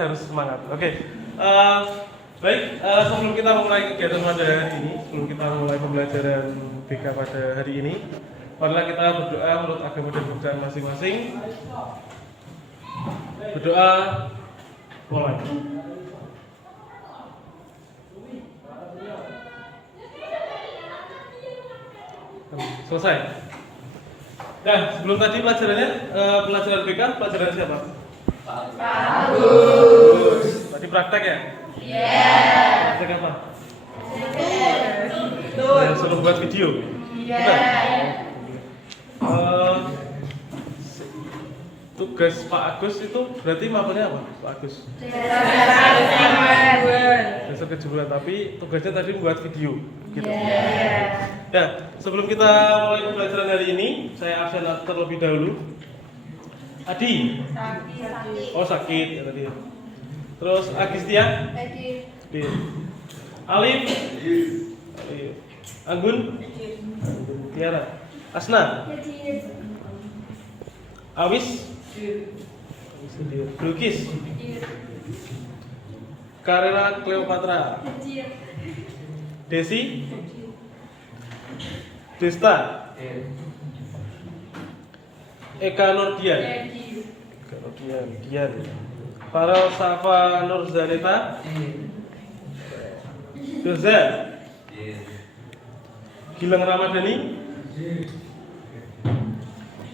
harus semangat. Oke. Baik, sebelum kita mulai kegiatan pada hari ini, sebelum kita mulai pembelajaran BK pada hari ini, marilah kita berdoa menurut agama dan kepercayaan masing-masing. Berdoa mulai. Selesai. Nah, sebelum tadi pelajarannya, pelajaran BK, pelajaran siapa? Bagus. Tadi praktek ya? Iya. Praktek apa? Suruh buat video? Iya. Tugas Pak Agus itu berarti mapelnya apa, Pak Agus? Dasar kejuruan, tapi tugasnya tadi membuat video. Gitu. Nah, sebelum kita mulai pembelajaran hari ini, saya absen terlebih dahulu. Adi? Sakit. Oh, sakit ya tadi. Terus Agistia? Hadir. Alif? Alif. Anggun? Tiara. Asna? Awis? Lukis? Karela Cleopatra? Desi? Desta? Eka Nurdian? Dian. Farel Safa Nurzaneta? Doza? Gilang Ramadhani?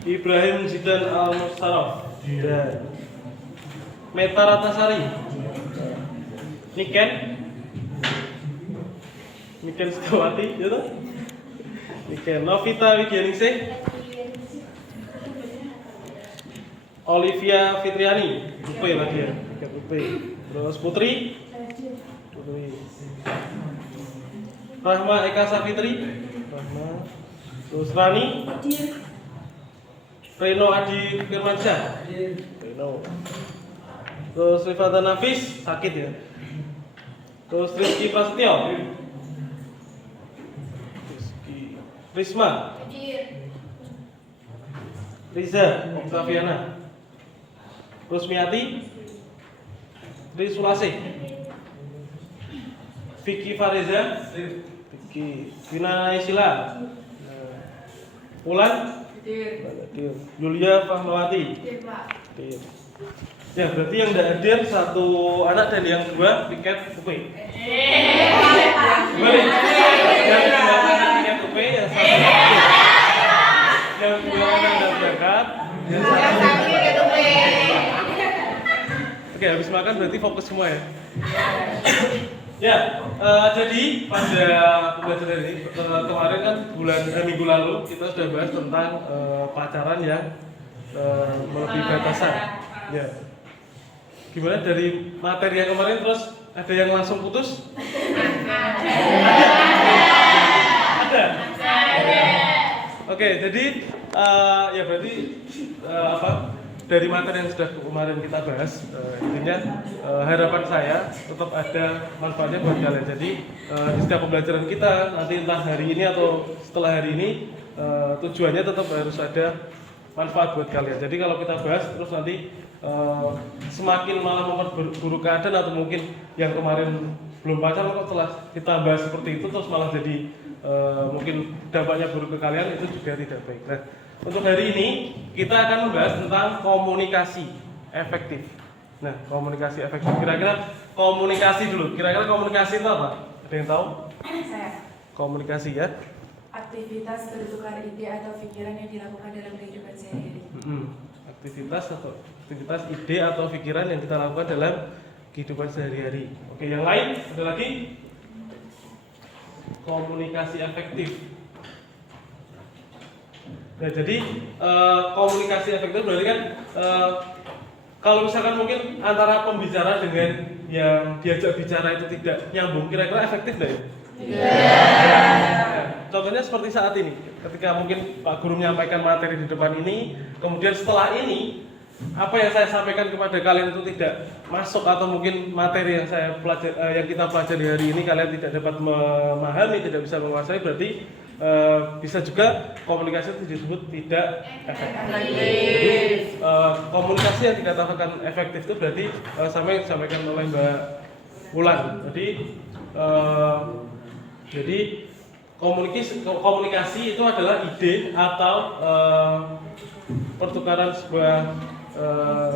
Ibrahim Zidan Al-Mustaraf? Dan Meta Ratasari? Niken Setiawati, gitu? Niken Novita Widianingsih? Olivia Fitriani, Upe lagi ya, Upe. Terus Putri, Rahma Eka Safitri, Rahma. Terus Rani, Reno Adi Firmansyah, Reno. Terus Rifata Nafis, sakit ya. Terus Rizky Prasetyo, Risma, Riza Oktaviana. Rusmiati, Tri Sulase, Vicky Fareza, Vicky Vina Isila, Ulan, Julia Fahmawati. Ya, berarti yang tidak hadir satu anak dan yang dua tiket UP. Balik. Yang dua anak tiket UP, yang satu hadir. Yang dua anak tidak berangkat, yang satu tiket UP. Oke, habis makan berarti fokus semua ya. Ya, jadi pada pembelajaran ini kemarin kan minggu lalu kita sudah bahas tentang pacaran yang melebihi batasan. Ya. Gimana dari materi yang kemarin terus ada yang langsung putus? Ada. Oke, jadi ya berarti dari materi yang sudah kemarin kita bahas, intinya harapan saya tetap ada manfaatnya buat kalian. Jadi di setiap pembelajaran kita nanti entah hari ini atau setelah hari ini tujuannya tetap harus ada manfaat buat kalian. Jadi kalau kita bahas terus nanti semakin malah memperburuk keadaan atau mungkin yang kemarin belum pacaran kok setelah kita bahas seperti itu terus malah jadi mungkin dampaknya buruk ke kalian, itu juga tidak baik. Nah, untuk hari ini kita akan membahas tentang komunikasi efektif. Nah, komunikasi efektif. Kira-kira komunikasi dulu. Kira-kira komunikasi itu apa? Ada yang tahu? Saya. Komunikasi ya. Aktivitas bertukar ide atau pikiran yang dilakukan dalam kehidupan sehari-hari. Aktivitas ide atau pikiran yang kita lakukan dalam kehidupan sehari-hari. Oke, yang lain ada lagi? Komunikasi efektif. Nah, jadi komunikasi efektif berarti kan kalau misalkan mungkin antara pembicara dengan yang diajak bicara itu tidak nyambung, kira-kira efektif nggak ya? Nah, contohnya seperti saat ini, ketika mungkin Pak Guru menyampaikan materi di depan ini, kemudian setelah ini apa yang saya sampaikan kepada kalian itu tidak masuk atau mungkin materi yang kita pelajari hari ini kalian tidak dapat memahami, tidak bisa menguasai, berarti bisa juga komunikasi itu disebut tidak efektif. Jadi komunikasi yang dikatakan efektif itu berarti sama yang disampaikan oleh Mbak Wulan. Jadi komunikasi itu adalah ide atau pertukaran sebuah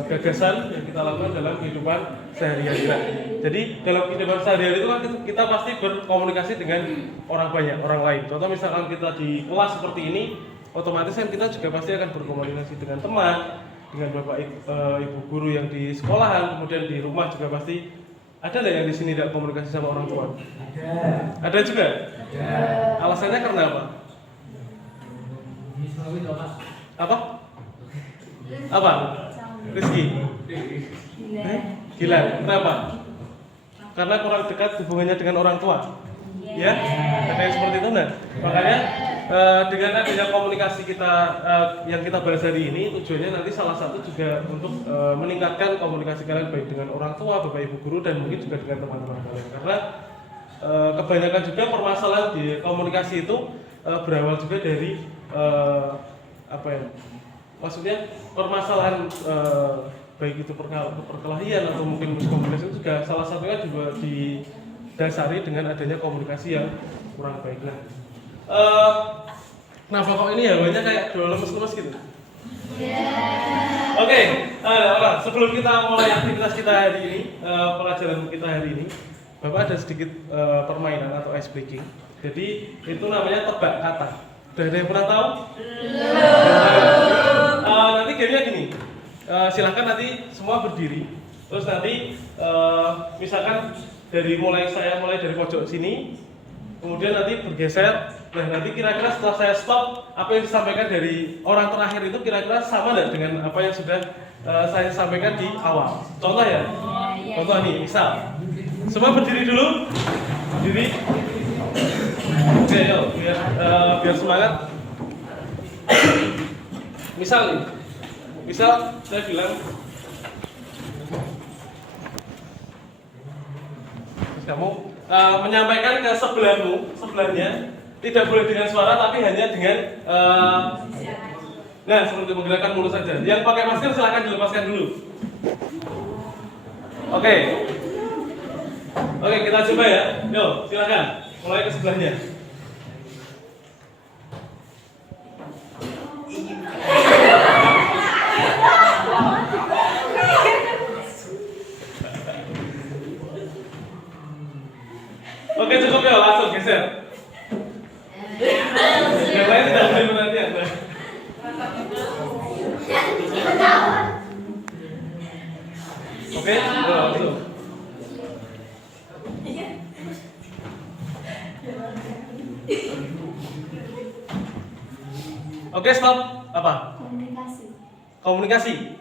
gagasan yang kita lakukan dalam kehidupan sehari-hari. Jadi dalam kehidupan sehari-hari itu kan kita pasti berkomunikasi dengan orang banyak, orang lain. Contoh misalkan kita di kelas seperti ini, otomatis kan kita juga pasti akan berkomunikasi dengan teman, dengan bapak ibu guru yang di sekolahan, kemudian di rumah juga pasti. Ada nggak yang di sini tidak komunikasi sama orang tua? Ada juga. Alasannya karena apa? Apa? Apa? Rizky? Gila. Kenapa? Karena kurang dekat hubungannya dengan orang tua. Ya? Ada yang seperti itu enggak? Makanya dengan adanya komunikasi kita yang kita bahas hari ini, tujuannya nanti salah satu juga untuk meningkatkan komunikasi kalian baik dengan orang tua, bapak ibu guru, dan mungkin juga dengan teman-teman kalian. Karena kebanyakan juga permasalahan di komunikasi itu berawal juga dari apa ya? Maksudnya permasalahan baik itu perkelahian atau mungkin miskomunikasi itu juga salah satunya juga didasari dengan adanya komunikasi yang kurang baik. Nah, kenapa kok ini hawanya kayak dua lemes-lemes gitu? Oke, sebelum kita mulai aktivitas kita hari ini, pelajaran kita hari ini, Bapak ada sedikit permainan atau ice breaking. Jadi itu namanya tebak kata. Sudah ada yang pernah tahu? Nanti gamenya gini, silahkan nanti semua berdiri. Terus nanti misalkan saya mulai dari pojok sini, kemudian nanti bergeser. Nah nanti kira-kira setelah saya stop, apa yang disampaikan dari orang terakhir itu kira-kira sama nggak dengan apa yang sudah saya sampaikan di awal. Contoh ya, contoh nih, misal semua berdiri dulu, berdiri. Oke, yuk, biar semangat. Misal nih, saya bilang, kamu menyampaikan ke sebelahnya, tidak boleh dengan suara tapi hanya dengan nah seperti menggerakkan mulut saja. Yang pakai masker silahkan dilepaskan dulu. Oke, kita coba ya. Yuk, silakan mulai ke sebelahnya. Oke, cukup ya, langsung geser. Yang lain tidak boleh perhatian. Oke, langsung. Oke, stop. Apa? Komunikasi.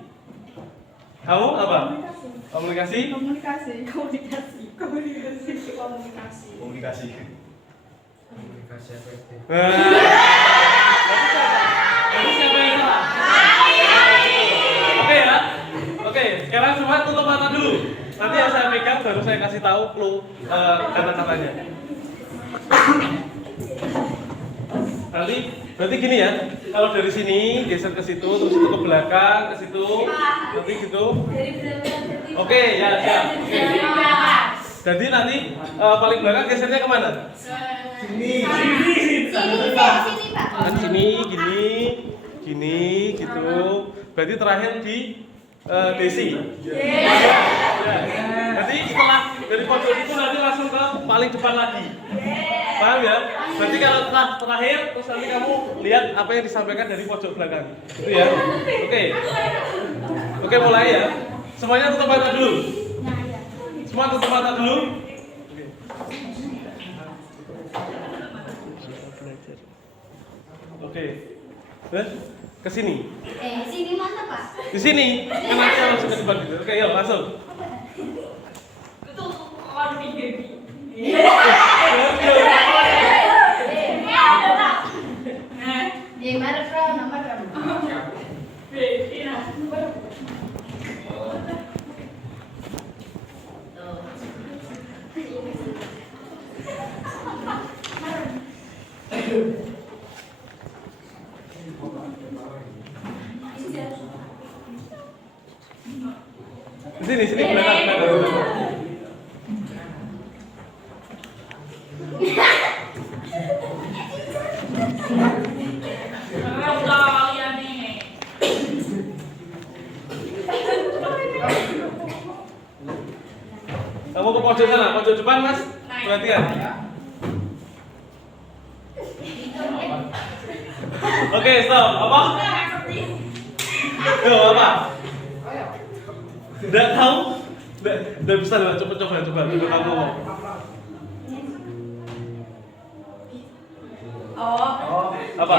Kamu apa? Komunikasi. Komunikasi efektif. Oke ya. Oke, sekarang semua tutup mata dulu. Nanti yang saya pegang baru saya kasih tahu clue kata-katanya. Nanti berarti gini ya. Kalau dari sini geser ke situ, terus itu ke belakang, ke situ, nanti gitu. Oke, ya, siap. Jadi nanti paling belakang gesernya kemana? Sini. Kan sini, gini, gitu. Berarti terakhir di Desi. Jadi setelah dari pojok itu nanti langsung ke paling depan lagi. Paham ya? Berarti kalau terakhir terus nanti kamu lihat apa yang disampaikan dari pojok belakang. Gitu ya. Oke, mulai ya. Semuanya tutup mata dulu. Semua tutup mata dulu. Oke. Ke sini. Sini mana, Pak? Di sini. Kenapa langsung ke depan gitu? Oke, yuk langsung. Itu orang baby. Mana bro, nomor berapa? Sini belakang. Kamu ke pojok sana, pojok depan mas. Perhatian. Oke, stop. Apa? Yo, apa? Tidak tahu? Tidak bisa lah. Coba coba kamu. Oh. Apa?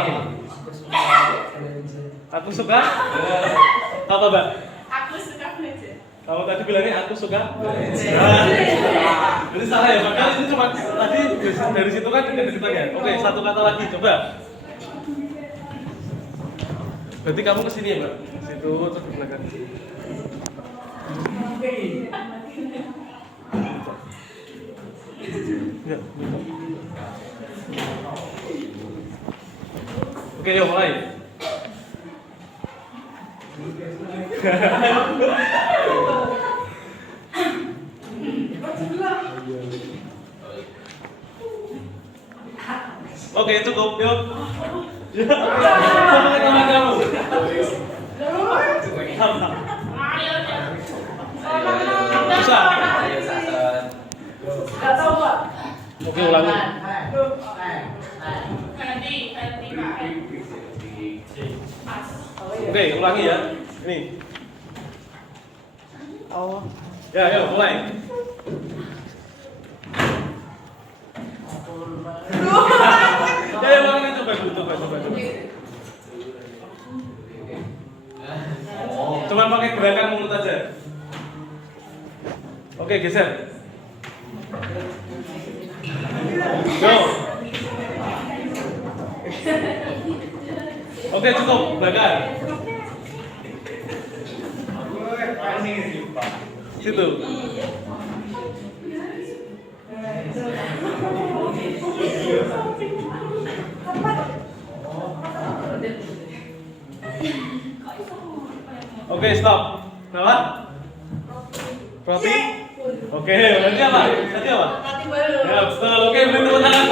Aku suka. Apa, Mbak? Aku suka belajar. Kamu tadi bilangnya aku suka. Jadi salah ya, makanya ini cuma tadi dari situ kan tidak ditanya. Oke, satu kata lagi, coba. Berarti kamu kesini ya, Mbak? Situ terus ke belakang. Ya. Oke, yuk mulai. Oke, cukup, yuk. Ya, sama teman kamu. Susah. Gak tahu Pak. Oke, ulangi. Oke, ulangi ya. Ini. Oh. Ya, yuk mulai. Ya, makanya coba. Cuman pakai gerakan mulut aja. Oke, geser. Go. Oke, cukup. Belakang. Situ. Oke, stop. Kenapa? Roti? Oke, berarti apa? Tadi apa? Ya, betul. Oke, beri tepuk tangan.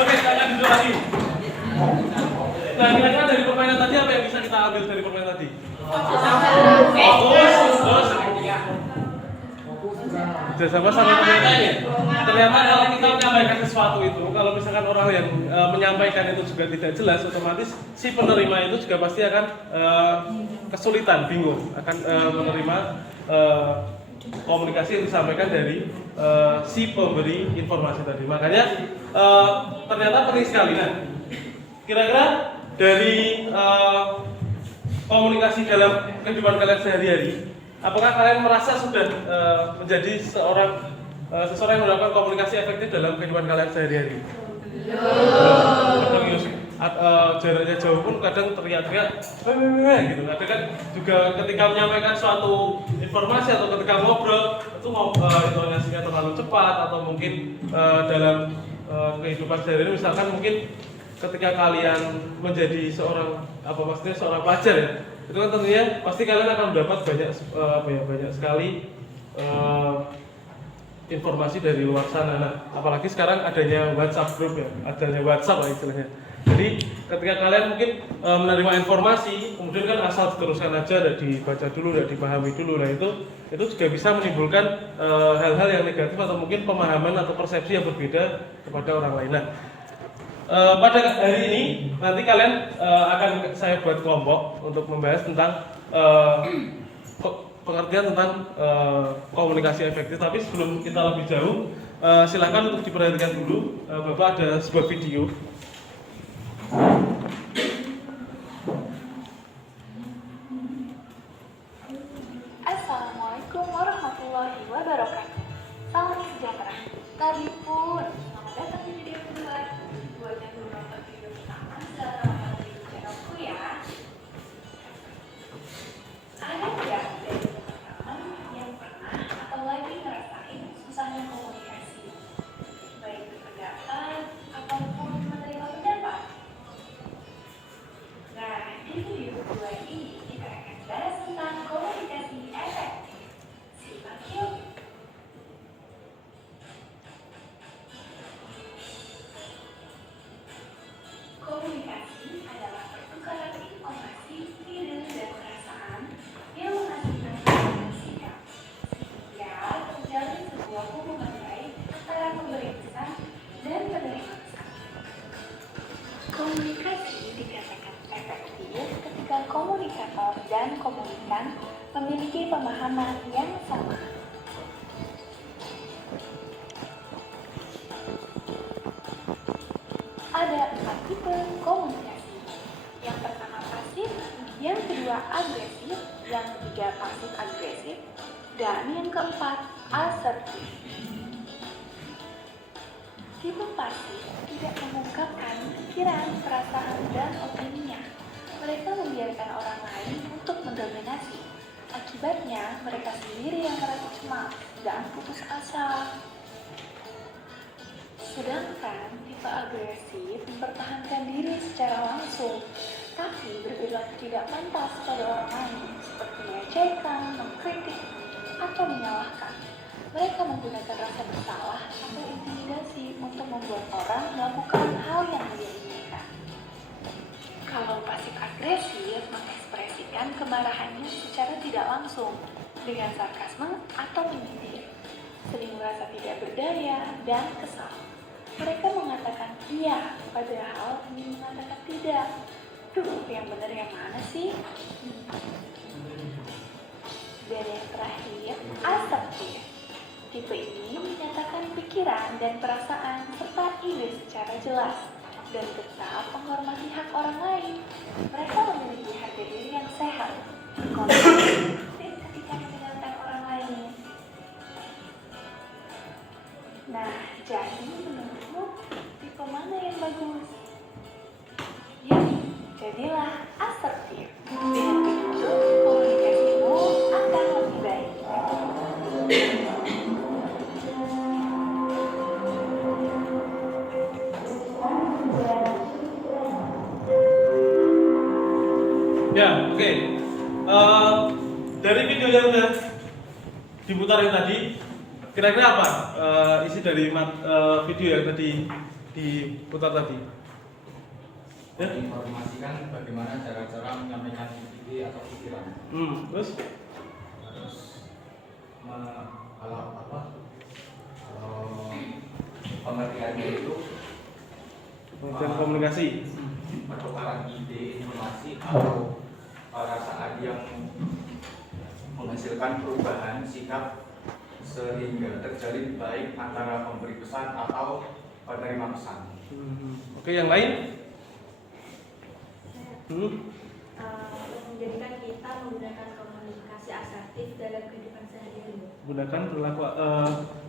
Oke, tangan dulu lagi. Nah, kira-kira dari permainan tadi apa yang bisa kita ambil dari permainan tadi? Fokus. Sama permainannya. Ternyata kalau kita menyampaikan sesuatu itu, kalau misalkan orang yang menyampaikan itu juga tidak jelas, otomatis si penerima itu juga pasti akan kesulitan, bingung, akan menerima komunikasi yang disampaikan dari si pemberi informasi tadi. Makanya ternyata penting sekali. Nah, kira-kira dari komunikasi dalam kehidupan kalian sehari-hari, apakah kalian merasa sudah menjadi seseorang yang melakukan komunikasi efektif dalam kehidupan kalian sehari-hari? Jaraknya jauh pun kadang teriak-teriak gitu. Kadang kan juga ketika menyampaikan suatu informasi atau ketika ngobrol itu intonasinya terlalu cepat, atau mungkin dalam kehidupan sehari-hari misalkan mungkin ketika kalian menjadi seorang pelajar ya, itu kan tentunya pasti kalian akan mendapat banyak sekali informasi dari luar sana. Nah, apalagi sekarang adanya WhatsApp group ya, adanya WhatsApp lah istilahnya. Jadi ketika kalian mungkin menerima informasi, kemudian kan asal diteruskan aja, dan dibaca dulu, dan dipahami dulu. Nah itu juga bisa menimbulkan hal-hal yang negatif atau mungkin pemahaman atau persepsi yang berbeda kepada orang lain. Nah, pada hari ini nanti kalian akan saya buat kelompok untuk membahas tentang pengertian tentang komunikasi efektif. Tapi sebelum kita lebih jauh, silakan untuk diperhatikan dulu. Bapak ada sebuah video. Assalamualaikum warahmatullahi wabarakatuh. Salam sejahtera. Tadi pun selamat datang di video kedua. Buat yang belum nonton video pertama, silahkan nonton video channelku ya. Ada nggak dari teman-teman yang pernah atau lagi ngerasain susahnya komunikasi, baik di kerjaan ataupun menerima Komunikasi dikatakan efektif ketika komunikator dan komunikan memiliki pemahaman yang sama. Ada 4 tipe komunikasi. Yang pertama pasif, yang kedua agresif, yang ketiga pasif agresif, dan yang keempat asertif. Tipe pasif tidak mengungkapkan pikiran, perasaan, dan opininya. Mereka membiarkan orang lain untuk mendominasi. Akibatnya, mereka sendiri yang merasa cemas dan putus asa. Sedangkan tipe agresif mempertahankan diri secara langsung, tapi berperilaku tidak pantas pada orang lain, seperti melecehkan, mengkritik, atau menyalahkan. Mereka menggunakan rasa bersalah atau intimidasi untuk membuat orang melakukan hal yang dia inginkan. Kalau pasif agresif mengekspresikan kemarahannya secara tidak langsung, dengan sarkasme atau menyindir, sering merasa tidak berdaya dan kesal. Mereka mengatakan iya, padahal ingin mengatakan tidak. Duh, yang benar yang mana sih? Dan yang terakhir, asertif. Tipe ini menyatakan pikiran dan perasaan serta ide secara jelas dan tetap menghormati hak orang lain. Mereka memiliki harga diri yang sehat, konsisten ketika mendengarkan orang lain. Nah, jadi menurutmu tipe mana yang bagus? Ya, jadilah asertif. Dengan begitu, komunikasimu akan lebih baik. Ya, oke. Dari video yang sudah diputarin tadi, kira-kira apa isi dari video yang tadi diputar tadi? Ya? Informasikan bagaimana cara-cara menyampaikan ide atau pikiran. Terus? Kalau pengertiannya itu Pengertian komunikasi. pertukaran ide, informasi atau perasaan yang menghasilkan perubahan sikap sehingga terjalin baik antara pemberi pesan atau penerima pesan. Oke, yang lain? Menjadikan kita menggunakan komunikasi asertif dalam kehidupan sehari-hari. Gunakan perilaku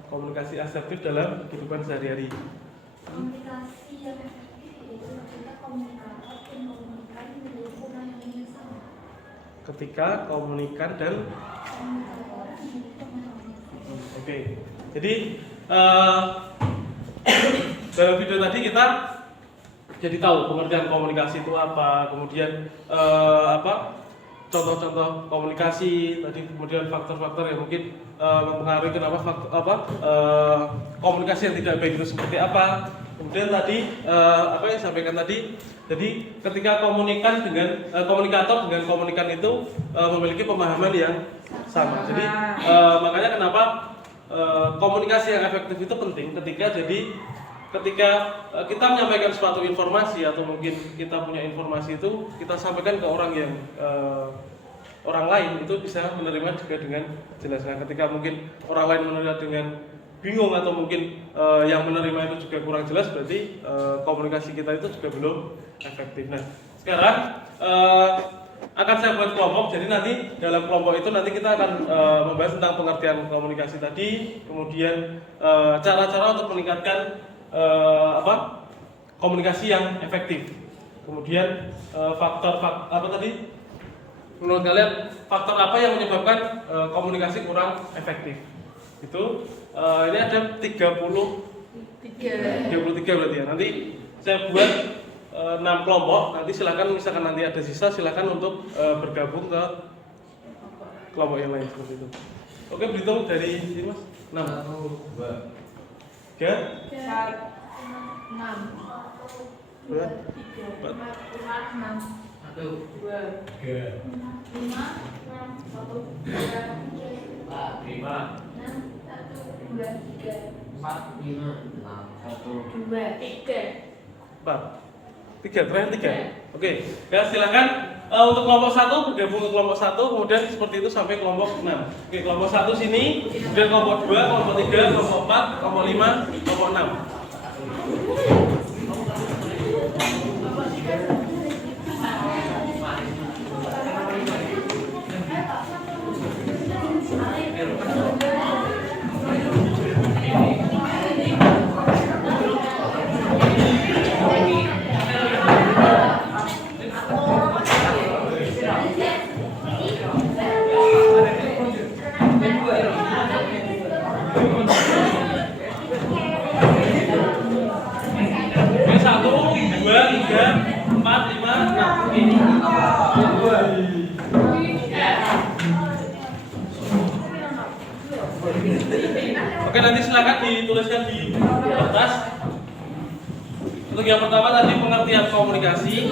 komunikasi asertif dalam kehidupan sehari-hari. Komunikasi yang efektif yaitu ketika komunikator dan komunikan menjadi pemahaman yang sama. Ketika komunikan dan oke. Jadi dalam video tadi kita jadi tahu pengertian komunikasi itu apa, kemudian contoh-contoh komunikasi tadi, kemudian faktor-faktor yang mungkin mempengaruhi kenapa komunikasi yang tidak baik itu seperti apa. Kemudian tadi apa yang disampaikan tadi, jadi ketika komunikator dengan komunikan itu memiliki pemahaman yang sama. Jadi makanya kenapa komunikasi yang efektif itu penting ketika kita menyampaikan suatu informasi atau mungkin kita punya informasi itu kita sampaikan ke orang yang orang lain itu bisa menerima juga dengan jelas. Nah, ketika mungkin orang lain menerima dengan bingung atau mungkin yang menerima itu juga kurang jelas, berarti komunikasi kita itu juga belum efektif. Nah, sekarang akan saya buat kelompok. Jadi nanti dalam kelompok itu nanti kita akan membahas tentang pengertian komunikasi tadi, kemudian cara-cara untuk meningkatkan komunikasi yang efektif. Kemudian faktor apa tadi? Menurut kalian faktor apa yang menyebabkan komunikasi kurang efektif? Itu ini ada 33 berarti ya. Nanti saya buat 6 kelompok. Nanti silakan misalkan nanti ada sisa silakan untuk bergabung ke kelompok yang lain seperti itu. Oke, berhitung dari sini Mas. 6 3 6 2 4 4 terakhir 3. Oke, ya silakan untuk kelompok 1 bergabung ke kelompok 1, kemudian seperti itu sampai kelompok 6. Oke, kelompok 1 sini, kemudian kelompok 2, kelompok 3, kelompok 4, kelompok 5, kelompok 6. Oke, 1, 2, 3, 4, 5, 6. Oke, nanti silakan dituliskan di kertas. Untuk yang pertama tadi pengertian komunikasi.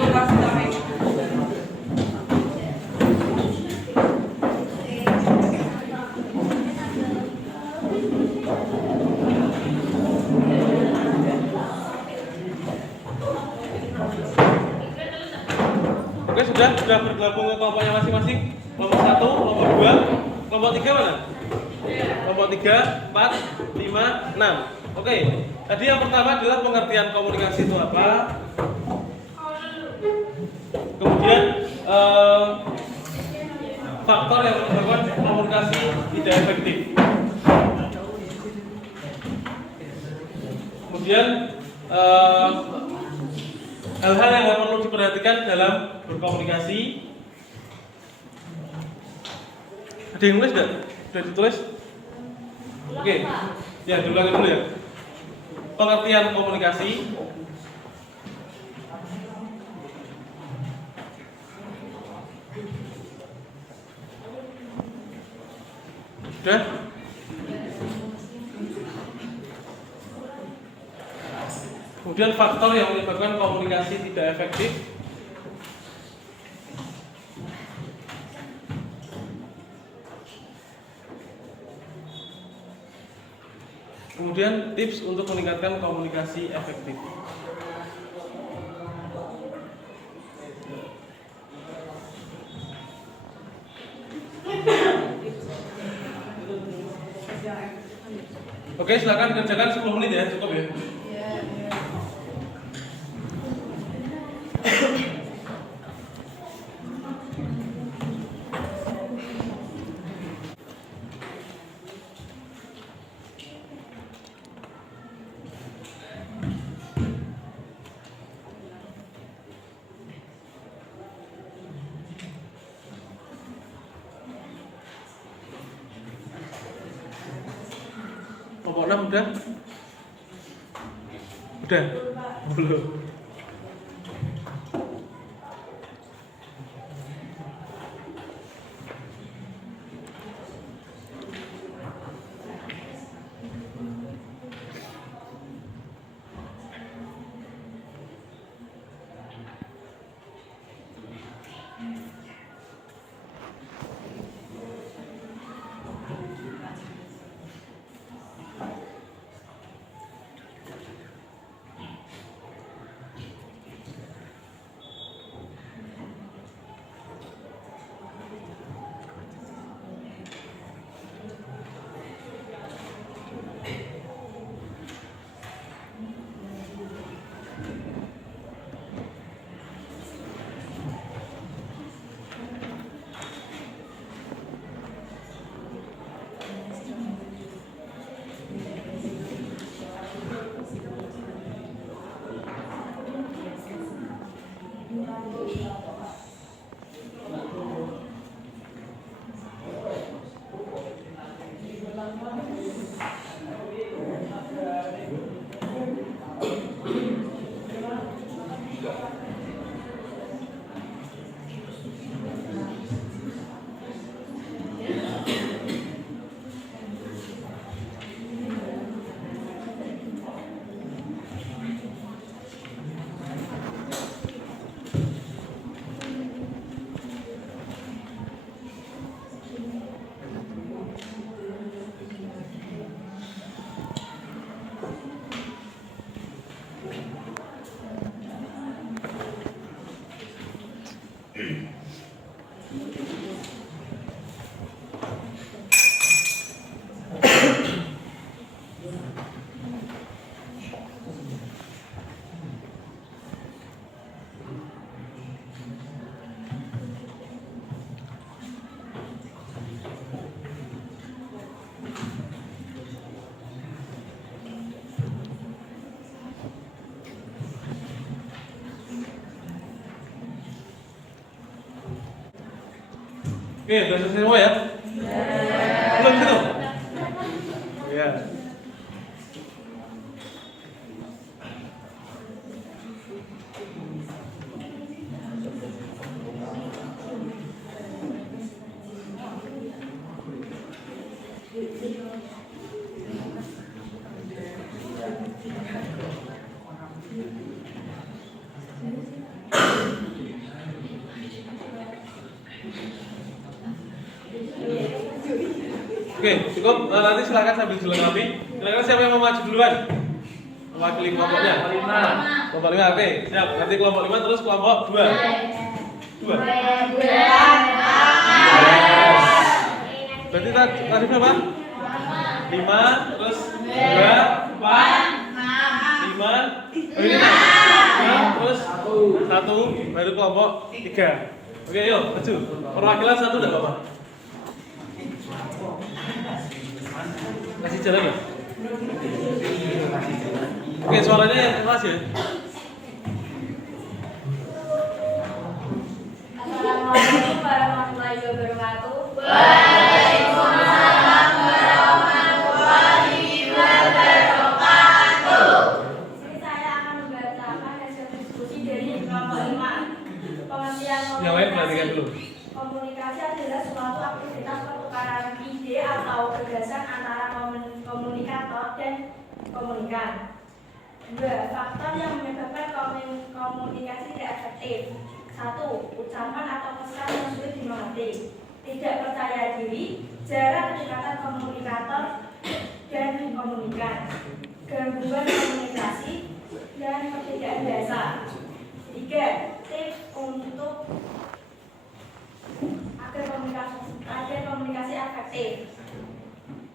Oke, sudah bergabung ke kelompoknya masing-masing. Kelompok 1, kelompok 2, kelompok 3 mana? Kelompok 3, 4, 5, 6. Oke, tadi yang pertama adalah pengertian komunikasi itu apa. Kemudian faktor yang menyebabkan komunikasi tidak efektif. Kemudian hal-hal yang perlu diperhatikan dalam berkomunikasi. Ada yang nulis nggak? Sudah ditulis? Oke, ya diulangi dulu ya. Pengertian komunikasi. Sudah? Kemudian faktor yang menyebabkan komunikasi tidak efektif. Kemudian tips untuk meningkatkan komunikasi efektif. Oke, silakan kerjakan 10 menit ya, cukup ya. Kelompok 6 udah? Udah? Belum. Oke, udah selesai semua ya? Belum gitu? Iya. Oke, cukup. Nanti silakan sambil dilengkapi. Kira-kira siapa yang mau maju duluan? Mewakili kelompoknya. Kelompok 5, oke. Siap. Nanti kelompok 5 terus kelompok 2. 2. Berarti tadi berapa? 5, terus 2, 4, 5, ini 6, terus 1, baru kelompok 3. Oke, yuk, maju. Perwakilan 1 udah apa? Kasih jalan ya? Oke, suaranya yang keras ya? Assalamualaikum warahmatullahi wabarakatuh. Waalaikumsalam warahmatullahi wabarakatuh. Di sini saya akan membacakan hasil diskusi dari kelompok 5. Pengertian Yang lain perhatikan dulu. komunikasi adalah suatu aktivitas pertukaran ide atau gagasan antara komunikator dan komunikan. 2. Faktor yang menyebabkan komunikasi tidak efektif. 1. Ucapan atau pesan yang sulit dimengerti. Tidak percaya diri, jarak kedekatan komunikator dan komunikan. Gangguan komunikasi dan perbedaan bahasa. 3. Tips untuk agar komunikasi efektif.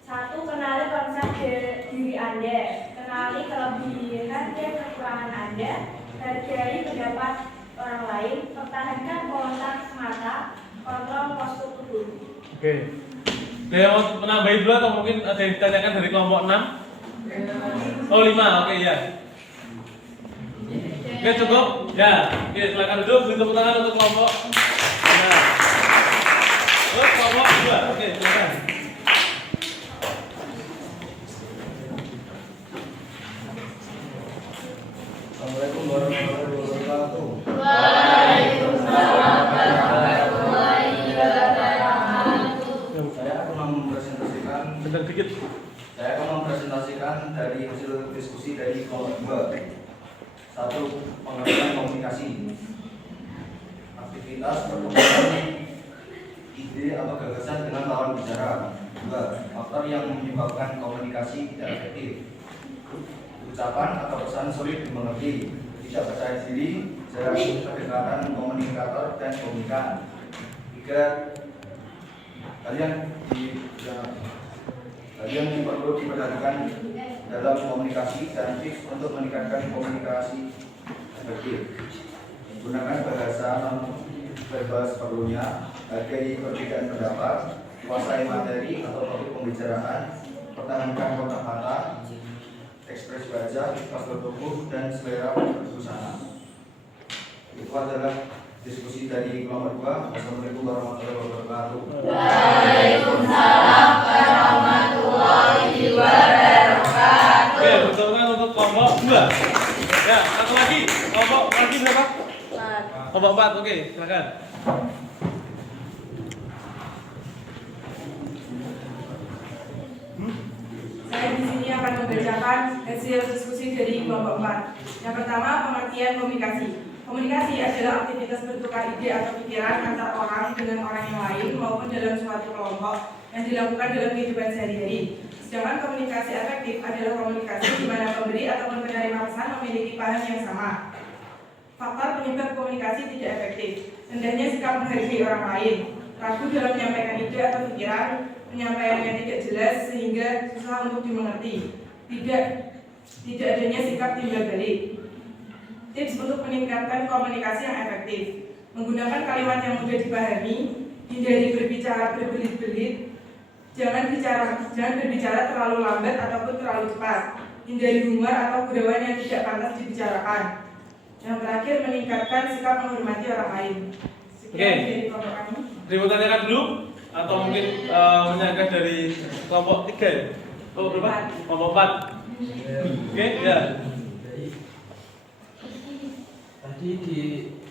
1. Kenali konsep diri Anda. Kenali kelebihan dan kekurangan Anda. Hargai pendapat orang lain. Pertahankan kontak mata. Kontrol postur tubuh. Oke. Ada yang mau menambahin dulu atau mungkin ada yang ditanyakan dari kelompok 6? Oh 5, oke ya. Oke cukup? Ya. Oke silakan duduk, beri tepuk tangan untuk kelompok. Nah. Terus kelompok 2, oke silakan. Assalamualaikum warahmatullahi wabarakatuh. Waalaikumsalam warahmatullahi wabarakatuh. Saya akan mempresentasikan dari hasil diskusi dari kelompok 2. 1. Pengertian komunikasi. Aktivitas pertukaran ide atau gagasan dengan lawan bicara. 2. Faktor yang menyebabkan komunikasi tidak efektif. Ucapan atau pesan sulit dimengerti, tidak percaya diri, jarak kedekatan komunikator dan komunikan. 3. Kalian perlu diperhatikan dalam komunikasi dan tips untuk meningkatkan komunikasi efektif. Gunakan bahasa non-verbal seperlunya, hargai perbedaan pendapat, kuasai materi atau topik pembicaraan, pertahankan kontak mata, ekspresi wajah, postur tubuh, dan selera berbusana. Itu adalah diskusi dari kelompok 2. Wassalamualaikum warahmatullahi wabarakatuh. Waalaikumsalam warahmatullahi wabarakatuh. Oke, bertepuk untuk kelompok 2. Ya, satu lagi. Kelompok lagi berapa? 4. Kelompok 4, oke, silakan. Saya di sini akan membacakan hasil diskusi dari kelompok 4. Yang pertama, pengertian komunikasi. Komunikasi adalah aktivitas bertukar ide atau pikiran antara orang dengan orang yang lain maupun dalam suatu kelompok yang dilakukan dalam kehidupan sehari-hari. Sedangkan komunikasi efektif adalah komunikasi di mana pemberi ataupun penerima pesan memiliki paham yang sama. Faktor penyebab komunikasi tidak efektif, rendahnya sikap menghargai orang lain, ragu dalam menyampaikan ide atau pikiran, penyampaiannya tidak jelas sehingga susah untuk dimengerti, tidak adanya sikap timbal balik. Tips untuk meningkatkan komunikasi yang efektif: menggunakan kalimat yang mudah dipahami, hindari berbicara berbelit-belit, jangan berbicara terlalu lambat ataupun terlalu cepat, hindari humor atau gurauan yang tidak pantas dibicarakan. Yang terakhir, meningkatkan sikap menghormati orang lain. Sekian dari kelompok kami. Ditanyakan dulu atau mungkin menyanggah dari kelompok 3 ya? Oh, berapa? Kelompok 4. Oke, ya. Tadi di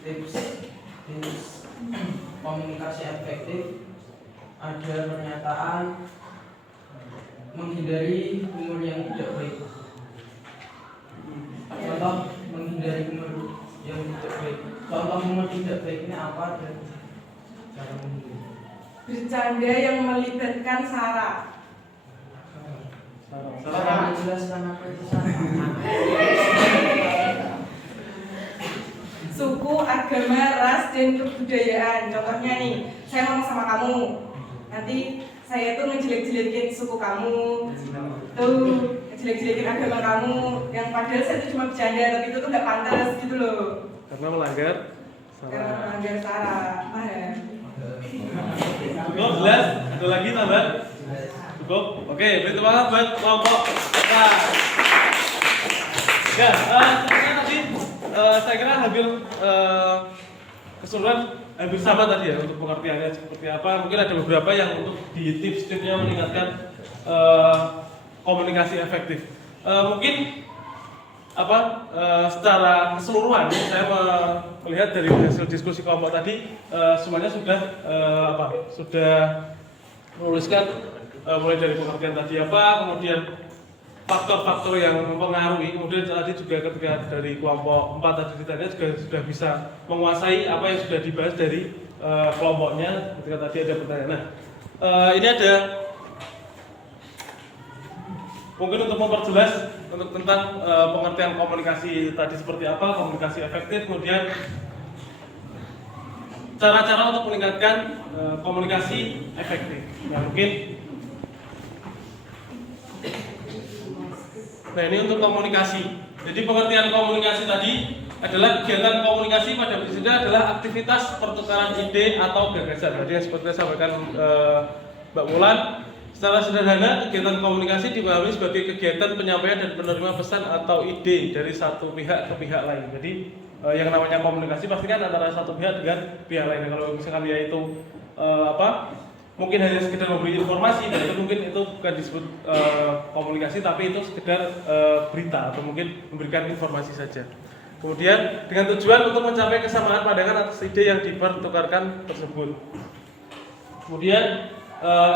tips komunikasi efektif ada pernyataan menghindari humor yang tidak baik. Contoh menghindari humor yang tidak baik. Contoh humor tidak baik ini apa dan cara menghindari? Bercanda yang melibatkan sara. Cara menjelaskan apa itu sara? Suku, agama, ras, dan kebudayaan. Contohnya nih, saya ngomong sama kamu, nanti saya tuh ngejelek-jelekin suku kamu, tuh ngejelek-jelekin agama kamu, yang padahal saya tuh cuma bercanda, tapi itu tuh nggak pantas gitu loh. Karena melanggar Karena melanggar sara, paham? Cukup, jelas? Ada lagi tambah? Cukup? Oke, berarti banget buat kelompok. Nah. Ya, tadi saya kira hampir keseluruhan hampir sama tadi ya untuk pengertiannya seperti apa. Mungkin ada beberapa yang untuk di tips-tipsnya meningkatkan komunikasi efektif. Mungkin secara keseluruhan saya melihat dari hasil diskusi kelompok tadi semuanya sudah sudah menuliskan mulai dari pengertian tadi apa, kemudian faktor-faktor yang mempengaruhi, kemudian tadi juga ketika dari kelompok 4 tadi ditanya juga sudah bisa menguasai apa yang sudah dibahas dari kelompoknya ketika tadi ada pertanyaan. Nah, ini ada mungkin untuk memperjelas untuk tentang pengertian komunikasi tadi seperti apa, komunikasi efektif, kemudian cara-cara untuk meningkatkan komunikasi efektif. Nah, mungkin ini untuk komunikasi. Jadi pengertian komunikasi tadi adalah kegiatan komunikasi pada prinsipnya adalah aktivitas pertukaran ide atau gagasan. Jadi yang seperti yang disampaikan Mbak Mulan, secara sederhana kegiatan komunikasi dipahami sebagai kegiatan penyampaian dan penerima pesan atau ide dari satu pihak ke pihak lain. Jadi yang namanya komunikasi pasti kan antara satu pihak dengan pihak lain. Kalau misalkan dia itu mungkin hanya sekedar memberi informasi, dan itu mungkin itu bukan disebut komunikasi, tapi itu sekedar berita atau mungkin memberikan informasi saja. Kemudian dengan tujuan untuk mencapai kesamaan pandangan atas ide yang dipertukarkan tersebut. Kemudian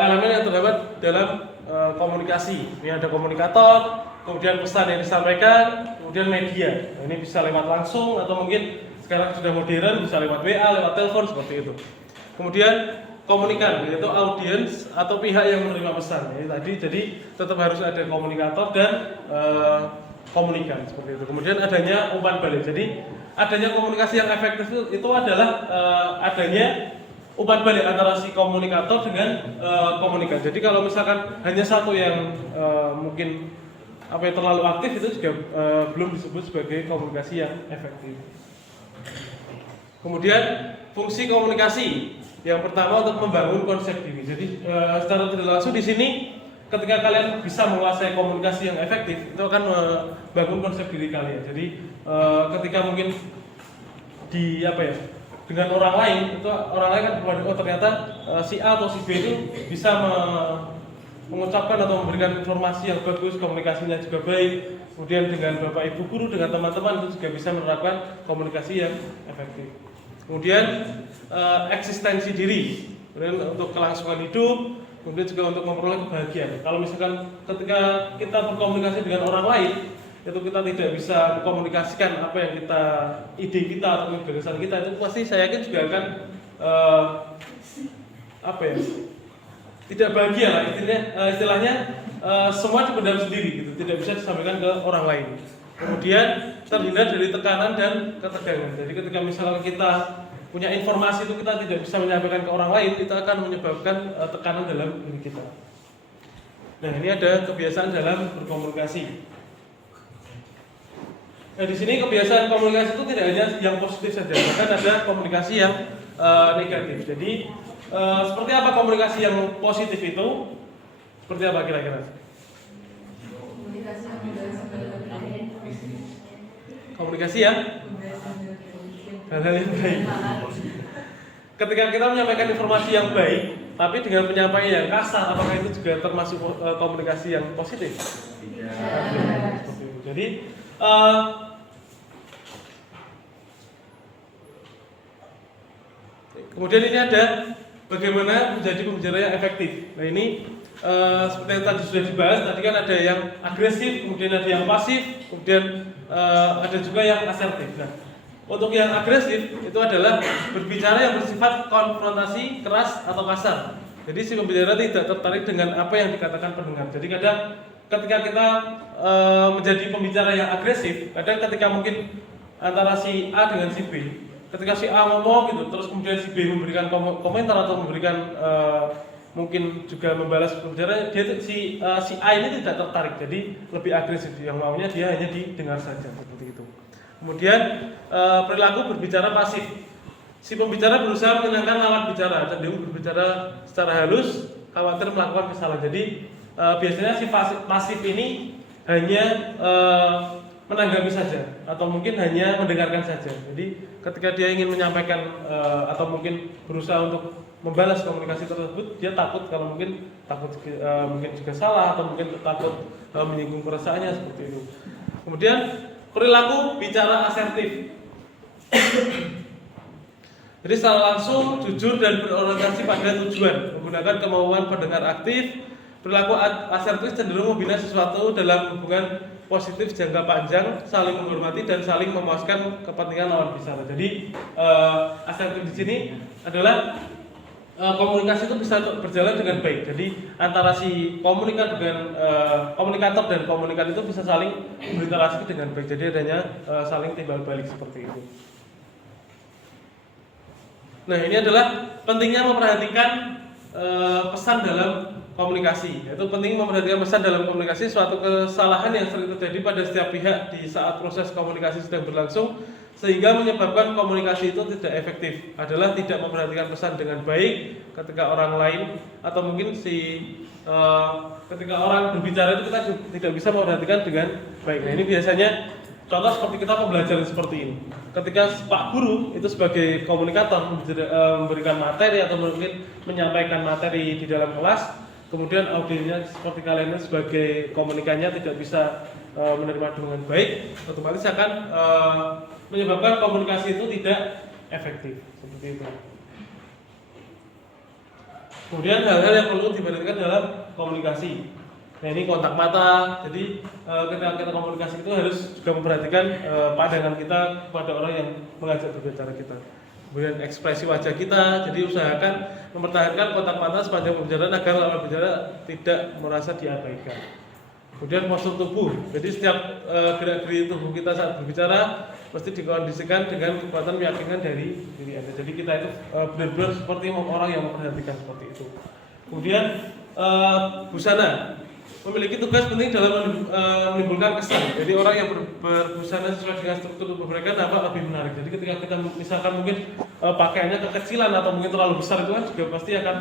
elemen yang terdapat dalam komunikasi, ini ada komunikator, kemudian pesan yang disampaikan, kemudian media. Nah, ini bisa lewat langsung atau mungkin sekarang sudah modern bisa lewat WA, lewat telepon seperti itu. Kemudian komunikan, yaitu audiens atau pihak yang menerima pesan. Jadi tetap harus ada komunikator dan komunikan seperti itu. Kemudian adanya umpan balik. Jadi adanya komunikasi yang efektif itu adalah adanya umpan balik antara si komunikator dengan komunikan. Jadi kalau misalkan hanya satu yang mungkin terlalu aktif, itu juga belum disebut sebagai komunikasi yang efektif. Kemudian fungsi komunikasi. Yang pertama untuk membangun konsep diri. Jadi secara tidak langsung di sini ketika kalian bisa menguasai komunikasi yang efektif, itu akan membangun konsep diri kalian. Jadi ketika mungkin dengan orang lain, itu orang lain kan ternyata si A atau si B itu bisa mengucapkan atau memberikan informasi yang bagus, komunikasinya juga baik. Kemudian dengan Bapak Ibu guru, dengan teman-teman itu juga bisa menerapkan komunikasi yang efektif. Kemudian eksistensi diri, kemudian untuk kelangsungan hidup, kemudian juga untuk memperoleh kebahagiaan. Kalau misalkan ketika kita berkomunikasi dengan orang lain, itu kita tidak bisa mengkomunikasikan apa yang ide kita atau gagasan kita, itu pasti saya yakin juga akan tidak bahagia lah. Istilahnya semua dipendam sendiri gitu, tidak bisa disampaikan ke orang lain. Kemudian terhindar dari tekanan dan ketegangan. Jadi ketika misalnya kita punya informasi itu kita tidak bisa menyampaikan ke orang lain, itu akan menyebabkan tekanan dalam diri kita. Nah, ini ada kebiasaan dalam berkomunikasi. Nah, di sini kebiasaan komunikasi itu tidak hanya yang positif saja, bahkan ada komunikasi yang negatif. Jadi seperti apa komunikasi yang positif itu? Seperti apa kira-kira? Komunikasi yang hal-hal yang baik. Ketika kita menyampaikan informasi yang baik, tapi dengan penyampaian yang kasar, apakah itu juga termasuk komunikasi yang positif? Jadi kemudian ini ada bagaimana menjadi pembicara yang efektif. Nah ini seperti yang tadi sudah dibahas, tadi kan ada yang agresif, kemudian ada yang pasif, kemudian ada juga yang asertif. Nah, untuk yang agresif itu adalah berbicara yang bersifat konfrontasi, keras atau kasar. Jadi si pembicara tidak tertarik dengan apa yang dikatakan pendengar. Jadi kadang ketika kita menjadi pembicara yang agresif, kadang ketika mungkin antara si A dengan si B, ketika si A ngomong gitu, terus kemudian si B memberikan komentar atau memberikan mungkin juga membalas pembicara, dia si A ini tidak tertarik, jadi lebih agresif. Yang maunya dia hanya didengar saja seperti itu. Kemudian perilaku berbicara pasif. Si pembicara berusaha menyenangkan lawan bicara, cenderung berbicara secara halus, khawatir melakukan kesalahan. Jadi biasanya si pasif ini hanya menanggapi saja atau mungkin hanya mendengarkan saja. Jadi ketika dia ingin menyampaikan atau mungkin berusaha untuk membalas komunikasi tersebut, dia takut kalau mungkin mungkin juga salah atau mungkin takut menyinggung perasaannya seperti itu. Kemudian perilaku bicara asertif. Jadi secara langsung, jujur dan berorientasi pada tujuan, menggunakan kemauan pendengar aktif. Perilaku asertif cenderung membina sesuatu dalam hubungan positif jangka panjang, saling menghormati dan saling memuaskan kepentingan lawan bicara. Jadi asertif di sini adalah komunikasi itu bisa berjalan dengan baik. Jadi antara si komunikator dan komunikan itu bisa saling berinteraksi dengan baik. Jadi adanya saling timbal balik seperti itu. Nah, ini adalah pentingnya memperhatikan pesan dalam komunikasi. Yaitu penting memperhatikan pesan dalam komunikasi, suatu kesalahan yang sering terjadi pada setiap pihak di saat proses komunikasi sedang berlangsung sehingga menyebabkan komunikasi itu tidak efektif adalah tidak memperhatikan pesan dengan baik ketika orang lain atau mungkin ketika orang berbicara itu kita tidak bisa memperhatikan dengan baik. Nah, ini biasanya contoh seperti kita pembelajaran seperti ini. Ketika Pak Guru itu sebagai komunikator memberikan materi atau mungkin menyampaikan materi di dalam kelas, kemudian audiensnya seperti kalian sebagai komunikannya tidak bisa menerima dengan baik, otomatis akan menyebabkan komunikasi itu tidak efektif seperti itu. Kemudian hal-hal yang perlu diperhatikan dalam komunikasi. Nah, ini kontak mata. Jadi ketika kita komunikasi itu harus juga memperhatikan pandangan kita kepada orang yang mengajak berbicara kita. Kemudian ekspresi wajah kita. Jadi usahakan mempertahankan kontak mata sepanjang pembicaraan agar lawan bicara tidak merasa diabaikan. Kemudian postur tubuh. Jadi setiap gerak-gerik tubuh kita saat berbicara mesti dikondisikan dengan kekuatan meyakinkan dari diri Anda. Jadi kita itu benar-benar seperti orang yang memperhatikan seperti itu. Kemudian busana memiliki tugas penting dalam menimbulkan kesan. Jadi orang yang berbusana sesuai dengan struktur tubuh mereka nampak lebih menarik. Jadi ketika kita misalkan mungkin pakaiannya kekecilan atau mungkin terlalu besar, itu kan juga pasti akan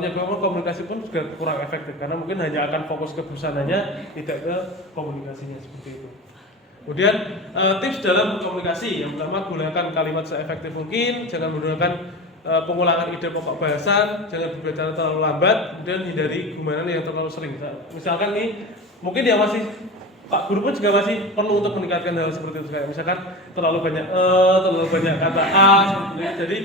menyebabkan komunikasi pun juga kurang efektif karena mungkin hanya akan fokus ke busananya, tidak ke komunikasinya seperti itu. Kemudian tips dalam komunikasi, yang pertama gunakan kalimat seefektif mungkin, jangan menggunakan pengulangan ide pokok bahasan, jangan berbicara terlalu lambat, kemudian hindari gumanan yang terlalu sering. Misalkan nih, mungkin dia masih Pak Guru pun juga masih perlu untuk meningkatkan hal seperti itu, kayak misalkan terlalu banyak kata A seperti itu. Jadi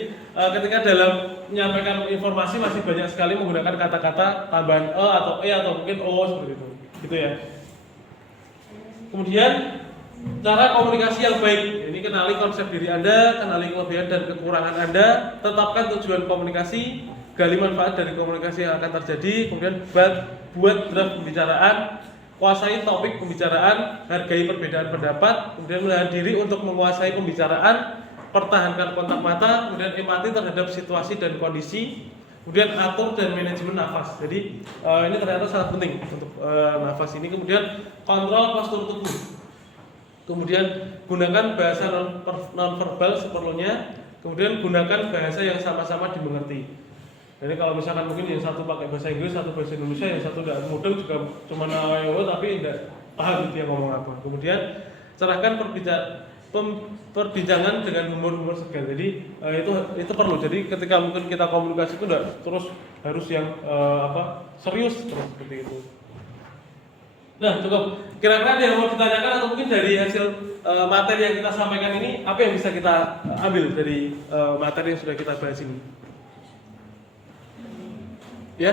ketika dalam menyampaikan informasi masih banyak sekali menggunakan kata-kata tambahan atau atau mungkin O seperti itu, gitu ya. Kemudian cara komunikasi yang baik, ini kenali konsep diri Anda, kenali kelebihan dan kekurangan Anda, tetapkan tujuan komunikasi, gali manfaat dari komunikasi yang akan terjadi, kemudian buat draft pembicaraan, kuasai topik pembicaraan, hargai perbedaan pendapat, kemudian menahan diri untuk menguasai pembicaraan, pertahankan kontak mata, kemudian empati terhadap situasi dan kondisi, kemudian atur dan manajemen nafas. Jadi ini ternyata sangat penting untuk nafas ini. Kemudian kontrol postur tubuh, kemudian gunakan bahasa nonverbal seperlunya, kemudian gunakan bahasa yang sama-sama dimengerti. Jadi kalau misalkan mungkin yang satu pakai bahasa Inggris, satu bahasa Indonesia, yang satu tidak mudeng juga cuma ayo tapi tidak paham dia ngomong apa. Kemudian cerahkan perbincangan dengan humor segar. Jadi itu perlu. Jadi ketika mungkin kita komunikasi itu tidak terus harus yang serius terus seperti itu. Nah cukup. Kira-kira ada yang mau ditanyakan atau mungkin dari hasil materi yang kita sampaikan ini apa yang bisa kita ambil dari materi yang sudah kita bahas ini? Ya.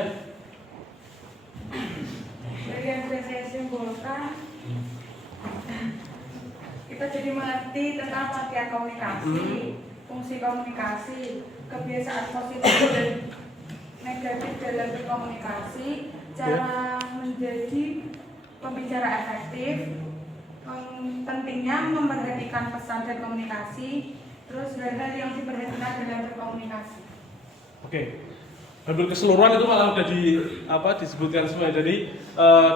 Dari yang sudah saya simpulkan, kita jadi mengerti tentang pengertian komunikasi, fungsi komunikasi, kebiasaan positif dan negatif dalam berkomunikasi, cara menjadi pembicara efektif, pentingnya memperhatikan pesan dan komunikasi, terus hal-hal yang diperhatikan dalam berkomunikasi. Oke. Hampir keseluruhan itu malah udah disebutkan semua. Jadi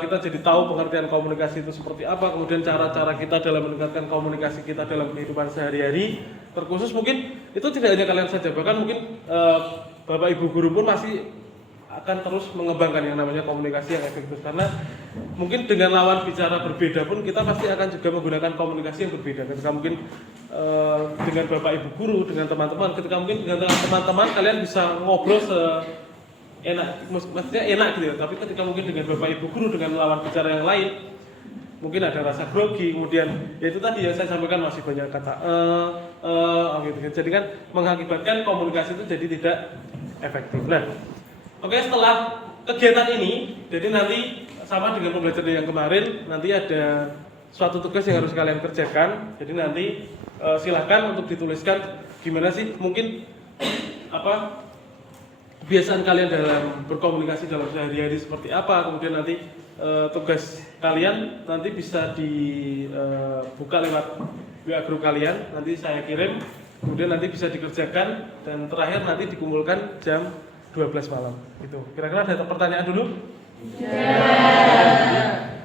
kita jadi tahu pengertian komunikasi itu seperti apa, kemudian cara-cara kita dalam meningkatkan komunikasi kita dalam kehidupan sehari-hari. Terkhusus mungkin itu tidak hanya kalian saja, bahkan mungkin Bapak Ibu guru pun masih akan terus mengembangkan yang namanya komunikasi yang efektif, karena mungkin dengan lawan bicara berbeda pun kita pasti akan juga menggunakan komunikasi yang berbeda. Ketika mungkin dengan Bapak Ibu guru, dengan teman-teman, ketika mungkin dengan teman-teman kalian bisa ngobrol maksudnya enak gitu ya. Tapi ketika mungkin dengan Bapak Ibu guru, dengan lawan bicara yang lain, mungkin ada rasa grogi, kemudian ya itu tadi yang saya sampaikan masih banyak kata gitu. Jadi kan mengakibatkan komunikasi itu jadi tidak efektif. Nah, oke, setelah kegiatan ini, jadi nanti sama dengan pembelajaran yang kemarin, nanti ada suatu tugas yang harus kalian kerjakan. Jadi nanti silakan untuk dituliskan gimana sih mungkin kebiasaan kalian dalam berkomunikasi dalam sehari-hari seperti apa. Kemudian nanti tugas kalian nanti bisa dibuka lewat WA group kalian, nanti saya kirim. Kemudian nanti bisa dikerjakan dan terakhir nanti dikumpulkan jam 12 malam. Itu. Kira-kira ada pertanyaan dulu?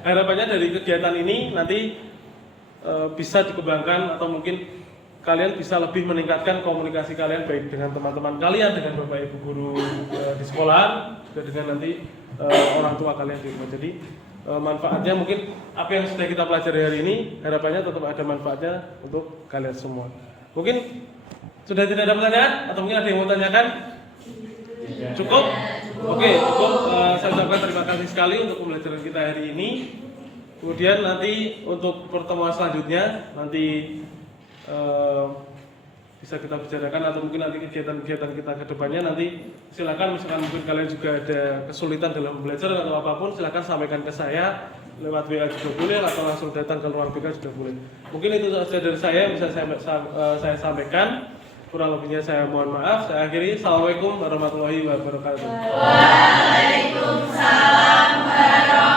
Harapannya dari kegiatan ini nanti bisa dikembangkan atau mungkin kalian bisa lebih meningkatkan komunikasi kalian baik dengan teman-teman kalian, dengan Bapak Ibu guru di sekolah, juga dengan nanti orang tua kalian di rumah. Jadi manfaatnya mungkin apa yang sudah kita pelajari hari ini harapannya tetap ada manfaatnya untuk kalian semua. Mungkin sudah tidak ada pertanyaan atau mungkin ada yang mau tanyakan? Cukup? Oke, cukup. Saya ucapkan terima kasih sekali untuk pembelajaran kita hari ini. Kemudian nanti untuk pertemuan selanjutnya nanti bisa kita bicarakan atau mungkin nanti kegiatan-kegiatan kita ke depannya nanti silakan, misalkan mungkin kalian juga ada kesulitan dalam belajar atau apapun, silakan sampaikan ke saya lewat WA juga boleh atau langsung datang ke ruang BK juga boleh. Mungkin itu saja dari saya bisa saya sampaikan. Kurang lebihnya saya mohon maaf. Saya akhiri. Assalamualaikum warahmatullahi wabarakatuh. Waalaikumsalam warahmatullahi wabarakatuh.